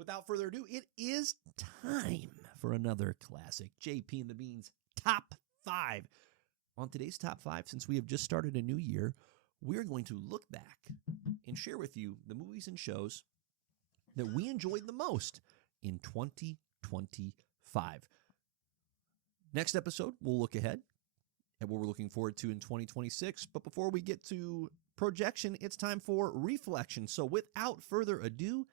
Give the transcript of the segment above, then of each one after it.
without further ado, it is time for another classic JP and the Beans Top 5. On today's Top 5, since we have just started a new year, we're going to look back and share with you the movies and shows that we enjoyed the most in 2025. Next episode, we'll look ahead at what we're looking forward to in 2026. But before we get to projection, it's time for reflection. So without further ado,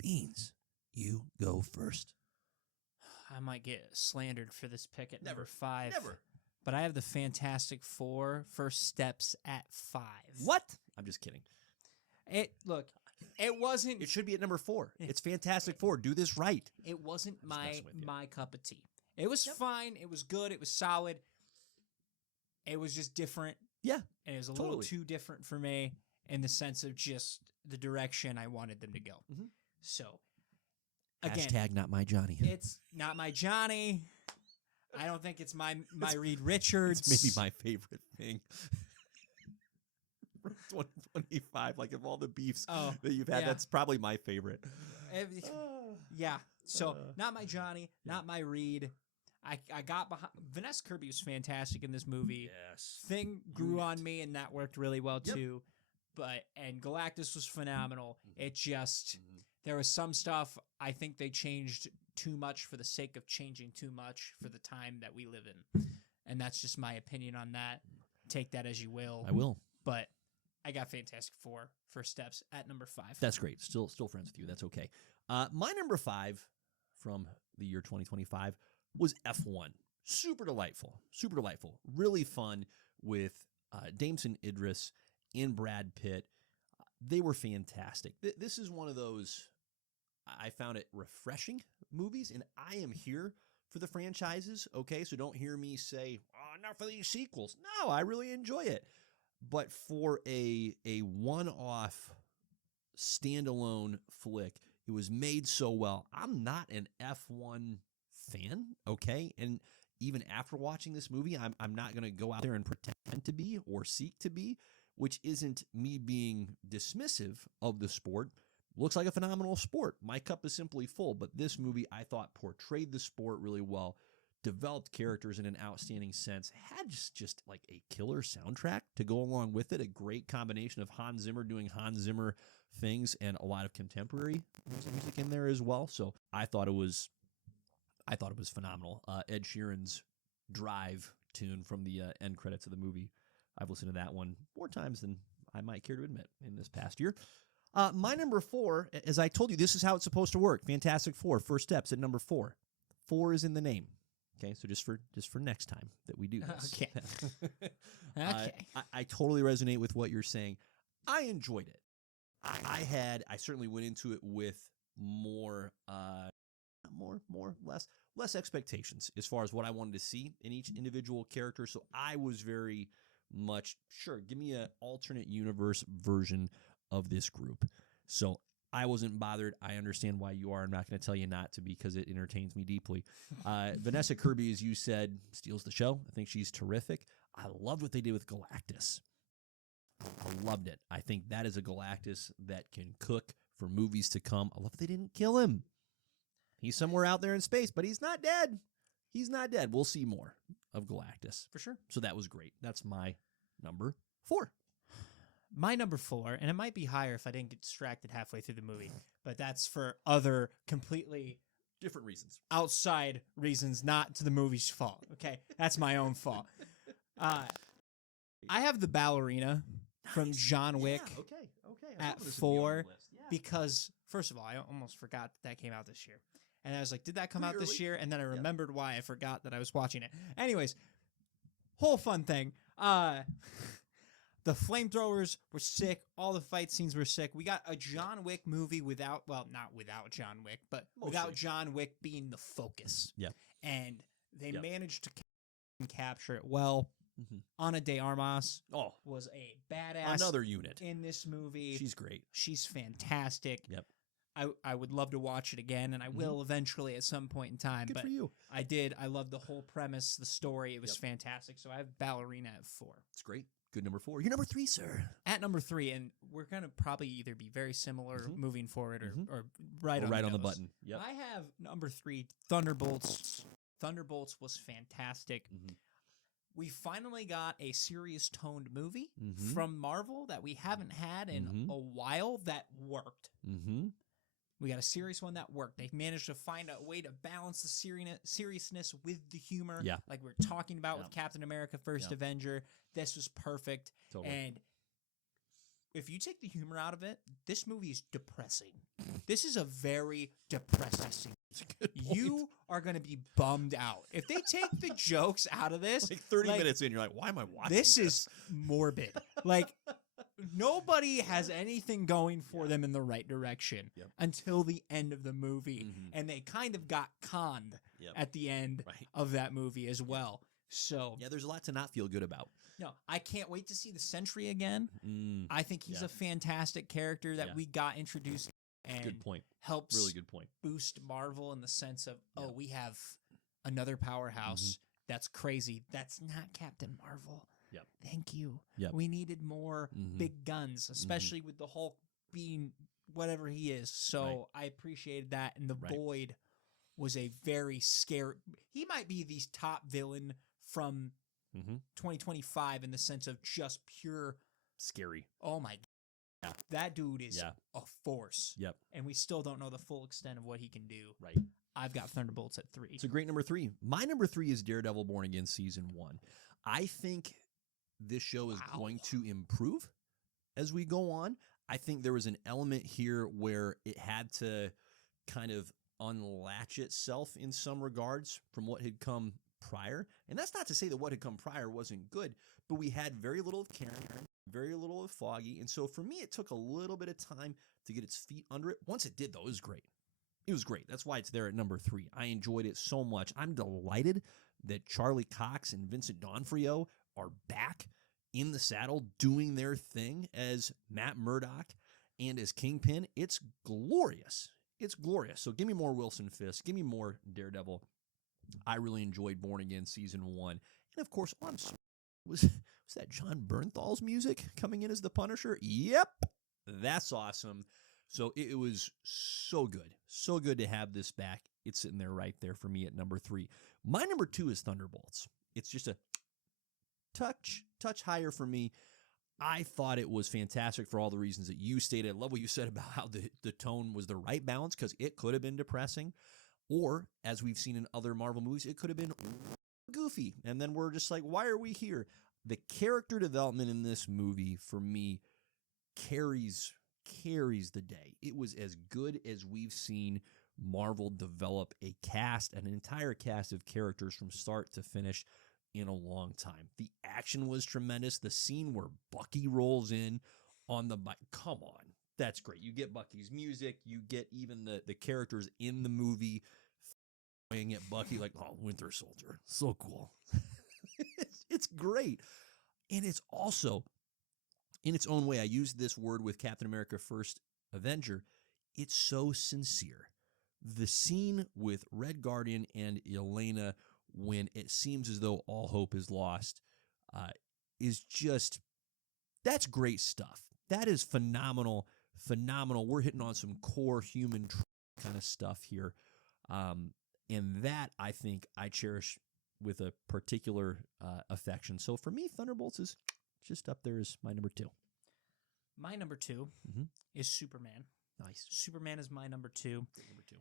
Beans, you go first. I might get slandered for this pick at Never. number 5. Never. But I have the Fantastic Four First Steps at 5. What? I'm just kidding. It wasn't. It should be at number 4. It's Fantastic Four. Do this right. It wasn't I'm just my messing with you. my cup of tea. It was fine. It was good. It was solid. It was just different. Yeah, And it was a little totally. too different for me in the sense of just the direction I wanted them to go. Mhm. So, again, Hashtag not my Johnny. it's not my Johnny. I don't think it's my Reed Richards. It's maybe my favorite thing. From 2025, like of all the beefs Oh, that you've had, yeah. that's probably my favorite. Yeah. So Uh, not my Johnny, not my Reed. I got behind. Vanessa Kirby was fantastic in this movie. Yes. Thing grew Unit. on me, and that worked really well Yep. too. And Galactus was phenomenal. Mhm. It just there was some stuff I think they changed too much for the sake of changing too much for the time that we live in, and that's just my opinion on that. Take that as you will. I will. But I got Fantastic Four First Steps at number 5. That's great. Still friends with you. That's okay. My number 5 from the year 2025 was F1. Super delightful. Super delightful. Really fun with Damson Idris and Brad Pitt. They were fantastic. This is one of those, I found it refreshing movies, and I am here for the franchises, okay? So don't hear me say, oh, not for these sequels. No, I really enjoy it. But for a one-off standalone flick, it was made so well. I'm not an F1 fan, okay? And even after watching this movie, I'm not going to go out there and pretend to be or seek to be, which isn't me being dismissive of the sport. Looks like a phenomenal sport. My cup is simply full, but this movie, I thought, portrayed the sport really well, developed characters in an outstanding sense, had just like a killer soundtrack to go along with it, a great combination of Hans Zimmer doing Hans Zimmer things and a lot of contemporary music in there as well. So I thought it was phenomenal. Ed Sheeran's Drive tune from the end credits of the movie. I've listened to that one more times than I might care to admit in this past year. My number 4, as I told you, this is how it's supposed to work. Fantastic Four, First Steps at number 4. 4 is in the name. Okay, so just for next time that we do this. Okay. Okay. I totally resonate with what you're saying. I enjoyed it. I certainly went into it with less expectations as far as what I wanted to see in each individual character. So I was very much, sure, give me an alternate universe version of this group. So I wasn't bothered. I understand why you are. I'm not going to tell you not to because it entertains me deeply. Vanessa Kirby, as you said, steals the show. I think she's terrific. I loved what they did with Galactus. I loved it. I think that is a Galactus that can cook for movies to come. I love they didn't kill him. He's somewhere out there in space, but he's not dead. He's not dead. We'll see more of Galactus. For sure. So that was great. That's my number 4. My number 4, and it might be higher if I didn't get distracted halfway through the movie, but that's for other completely Different reasons. outside reasons, not to the movie's fault. Okay, that's my own fault. I have the ballerina from Nice. John Wick Yeah, okay. I at thought this would be on the 4 list. Yeah. because, first of all, I almost forgot that came out this year. And I was like, did that come Pretty out this early. year? And then I Yep. remembered why I forgot that I was watching it. Anyways, whole fun thing. The flamethrowers were sick. All the fight scenes were sick. We got a John Wick movie not without John Wick, but without Mostly. John Wick being the focus. Yep. And they Yep. managed to capture it well. Mhm. Ana de Armas Oh, was a badass another unit. in this movie. She's great. She's fantastic. Yep. I would love to watch it again, and I will eventually at some point in time. Good but for you. I did. I loved the whole premise, the story. It was Yep. fantastic. So I have Ballerina at 4. It's great. Good number 4. You're number 3, sir. At number 3, and we're going to probably either be very similar moving forward or right, Right on the nose. button. Yep. I have number 3, Thunderbolts. Thunderbolts was fantastic. We finally got a serious toned movie from Marvel that we haven't had in a while that worked. We got a serious one that worked. They managed to find a way to balance the seriousness with the humor. Yeah. Like we were talking about with Captain America First Avenger. This was perfect. Totally. And if you take the humor out of it, this movie is depressing. This is a very depressing. You are going to be bummed out. If they take the jokes out of this, Like 30 minutes in, you're like, why am I watching this? Is morbid. Like, nobody has anything going for them in the right direction until the end of the movie. And they kind of got conned at the end of that movie as well. So, yeah, there's a lot to not feel good about. No, I can't wait to see the Sentry again. I think he's a fantastic character that we got introduced and Good point. helps Really good point. boost Marvel in the sense of, we have another powerhouse that's crazy. That's not Captain Marvel. Yep. Thank you. Yep. We needed more big guns, especially with the Hulk being whatever he is. So I appreciated that. And the Void was a very scary... He might be the top villain from 2025 in the sense of just pure... Scary. Oh my God. Yeah. That dude is a force. Yep. And we still don't know the full extent of what he can do. Right. I've got Thunderbolts at 3. It's a great number 3. My number 3 is Daredevil Born Again Season 1. I think this show is going to improve as we go on. I think there was an element here where it had to kind of unlatch itself in some regards from what had come prior. And that's not to say that what had come prior wasn't good, but we had very little of Karen, very little of Foggy. And so for me, it took a little bit of time to get its feet under it. Once it did, though, it was great. It was great. That's why it's there at number 3. I enjoyed it so much. I'm delighted that Charlie Cox and Vincent D'Onofrio are back in the saddle doing their thing as Matt Murdock and as Kingpin. It's glorious. It's glorious. So give me more Wilson Fisk. Give me more Daredevil. I really enjoyed Born Again Season 1. And of course, was that John Bernthal's music coming in as the Punisher? Yep. That's awesome. So it was so good. So good to have this back. It's sitting there right there for me at number 3. My number 2 is Thunderbolts. It's just a touch higher for me. I thought it was fantastic for all the reasons that you stated. I love what you said about how the tone was the right balance, because it could have been depressing, or as we've seen in other Marvel movies, it could have been goofy. And then we're just like, why are we here? The character development in this movie for me carries the day. It was as good as we've seen Marvel develop a cast, an entire cast of characters from start to finish in a long time. The action was tremendous. The scene where Bucky rolls in on the bike, come on, that's great. You get Bucky's music, you get even the characters in the movie playing at Bucky like, oh, Winter Soldier, so cool. It's great. And it's also, in its own way, I used this word with Captain America First Avenger, it's so sincere. The scene with Red Guardian and Elena when it seems as though all hope is lost is just, that's great stuff. That is phenomenal. We're hitting on some core human kind of stuff here. And that, I think, I cherish with a particular affection. So for me, Thunderbolts is just up there as my number 2. My number 2 is Superman. Nice. Superman is my number 2. Number 2.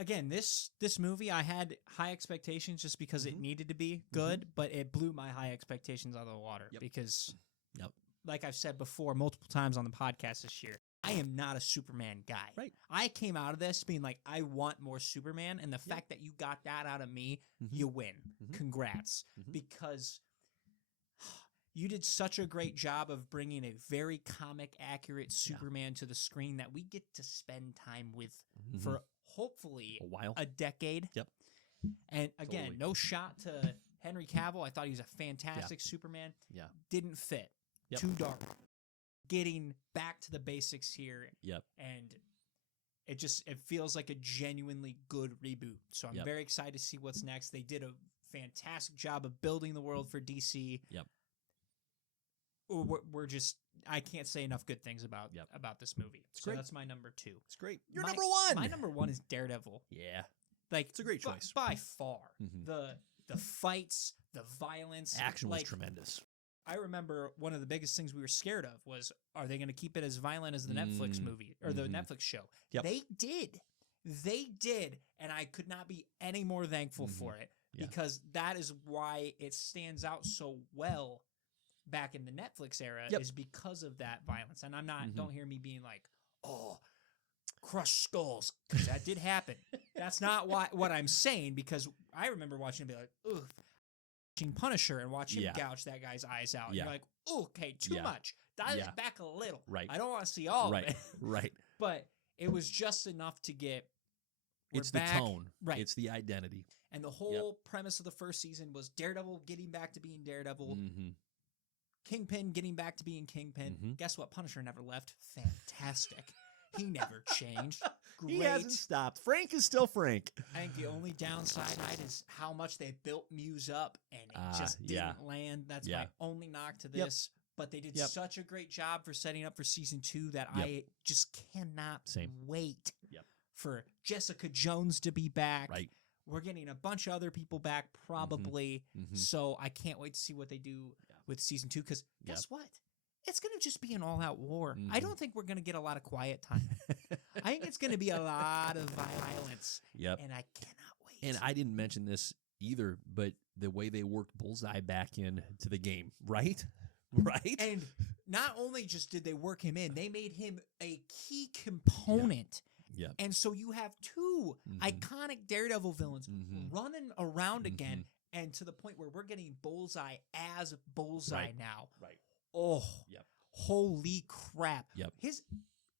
Again, this movie, I had high expectations just because it needed to be good, but it blew my high expectations out of the water because, like I've said before multiple times on the podcast this year, I am not a Superman guy. Right. I came out of this being like, I want more Superman, and the fact that you got that out of me, you win. Congrats. Because you did such a great job of bringing a very comic-accurate Superman to the screen that we get to spend time with for hopefully a while, a decade. Yep. And again, no shot to Henry Cavill. I thought he was a fantastic Superman. Yeah. Didn't fit. Yep. Too dark. Getting back to the basics here. Yep. And it feels like a genuinely good reboot. So I'm very excited to see what's next. They did a fantastic job of building the world for DC. Yep. we're just I can't say enough good things about this movie. So great. that's my number 2. It's great. You're My- number 1. My number 1 is Daredevil. Yeah. Like It's a great choice. by far. Mhm. The fights, the violence, Action was like, tremendous. I remember one of the biggest things we were scared of was, are they going to keep it as violent as the Netflix movie or the Mhm. Netflix show? Yep. They did, and I could not be any more thankful for it Yeah. because that is why it stands out so well back in the Netflix era Yep. is because of that violence. And I'm not, Mhm. don't hear me being like, oh, crush skulls, because that did happen. That's not what I'm saying, because I remember watching it and be like, ugh, watching Punisher and watch him Yeah. gouge that guy's eyes out. And Yeah. you're like, okay, too Yeah. much. Dial Yeah. it back a little. Right. I don't want to see all Right. of it. Right. But it was just enough to get, we're It's back. the tone. Right. It's the identity. And the whole premise of the first season was Daredevil getting back to being Daredevil, Mm-hmm. Kingpin getting back to being Kingpin. Mhm. Guess what? Punisher never left. Fantastic. He never changed. Great. He hasn't stopped. Frank is still Frank. I think the only downside is how much they built Muse up and it just yeah. didn't land. That's Yeah. my only knock to Yep. this. But they did Yep. such a great job for setting up for season 2 that Yep. I just cannot Same. wait Yep. for Jessica Jones to be back. Right. We're getting a bunch of other people back probably. Mhm. So I can't wait to see what they do with season 2 because guess what? It's going to just be an all-out war. I Mhm. don't think we're going to get a lot of quiet time. I think it's going to be a lot of violence, Yep. and I cannot wait. And I didn't mention this either, but the way they worked Bullseye back into the game, right? Right? And not only just did they work him in, they made him a key component. Yep. And so you have 2 Mhm. iconic Daredevil villains Mhm. running around again, Mhm. and to the point where we're getting Bullseye as Bullseye Right. now. Right. Oh, Yep. holy crap. Yep. His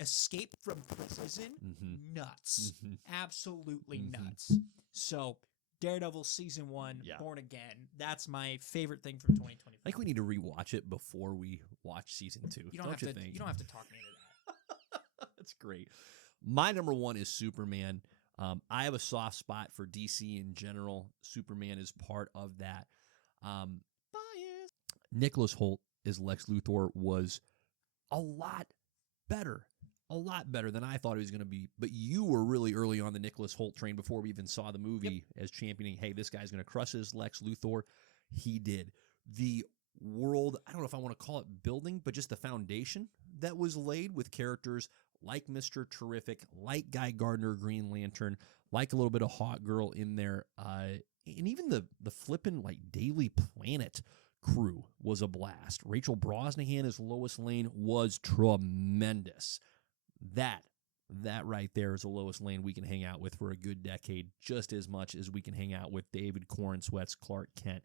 escape from prison, Mhm. nuts. Mhm. Absolutely Mhm. nuts. So, Daredevil season 1, Yeah. Born Again. That's my favorite thing from 2025. I think we need to rewatch it before we watch season 2. You don't have to. think? You don't have to talk me into that. That's great. My number 1 is Superman. I have a soft spot for DC in general. Superman is part of that. Bias. Nicholas Hoult as Lex Luthor was a lot better than I thought he was going to be. But you were really early on the Nicholas Hoult train before we even saw the movie as championing, hey, this guy's going to crush his Lex Luthor. He did. The world, I don't know if I want to call it building, but just the foundation that was laid with characters like Mr. Terrific, like Guy Gardner, Green Lantern, like a little bit of Hawk Girl in there, and even the flippin' like Daily Planet crew was a blast. Rachel Brosnahan as Lois Lane was tremendous. That right there is a Lois Lane we can hang out with for a good decade, just as much as we can hang out with David Corenswet's Clark Kent,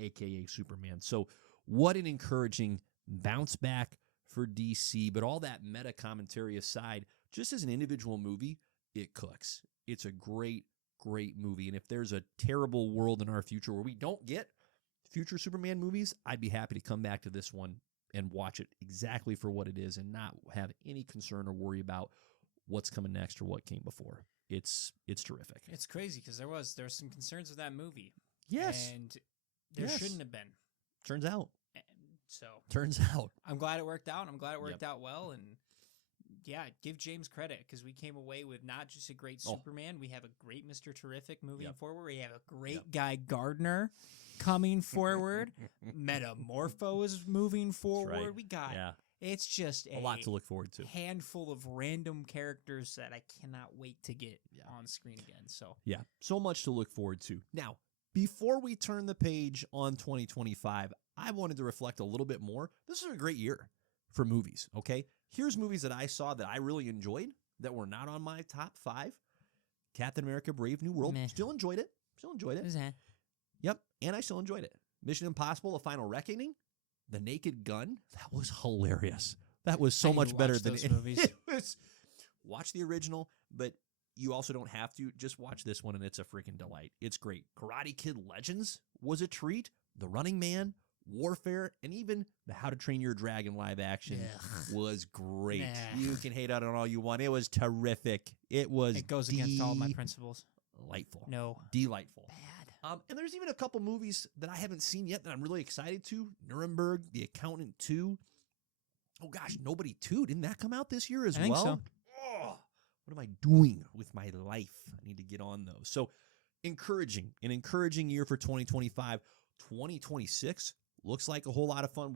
a.k.a. Superman. So what an encouraging bounce back for DC, but all that meta commentary aside, just as an individual movie, it cooks. It's a great, great movie. And if there's a terrible world in our future where we don't get future Superman movies, I'd be happy to come back to this one and watch it exactly for what it is and not have any concern or worry about what's coming next or what came before. It's terrific. It's crazy because there was some concerns with that movie. Yes. And there Yes. shouldn't have been. Turns out. And so Turns out. I'm glad it worked out. I'm glad it worked out well. And yeah, give James credit because we came away with not just a great Superman. We have a great Mr. Terrific moving forward. We have a great Guy Gardner coming forward. Metamorpho is moving forward. right. We got it's just a lot to look forward to. Handful of random characters that I cannot wait to get on screen again. So Yeah, so much to look forward to. Now, before we turn the page on 2025, I wanted to reflect a little bit more. This is a great year for movies, okay? Here's movies that I saw that I really enjoyed that were not on my top 5. Captain America Brave New World. Meh. Still enjoyed it. Yep, and I still enjoyed it. Mission Impossible: The Final Reckoning. The Naked Gun. That was hilarious. That was so I need much to better watch than those it movies. was. Watch the original, but you also don't have to. Just watch this one, and it's a freaking delight. It's great. Karate Kid Legends was a treat. The Running Man, Warfare, and even the How to Train Your Dragon live action was great. Nah. You can hate on it all you want. It was terrific. It was it goes against all my principles. delightful. No. Delightful. Bad. And there's even a couple movies that I haven't seen yet that I'm really excited to. Nuremberg, The Accountant 2. Oh gosh, Nobody 2. Didn't that come out this year as I think well? so. Oh, what am I doing with my life? I need to get on those. So an encouraging year for 2025. 2026 looks like a whole lot of fun.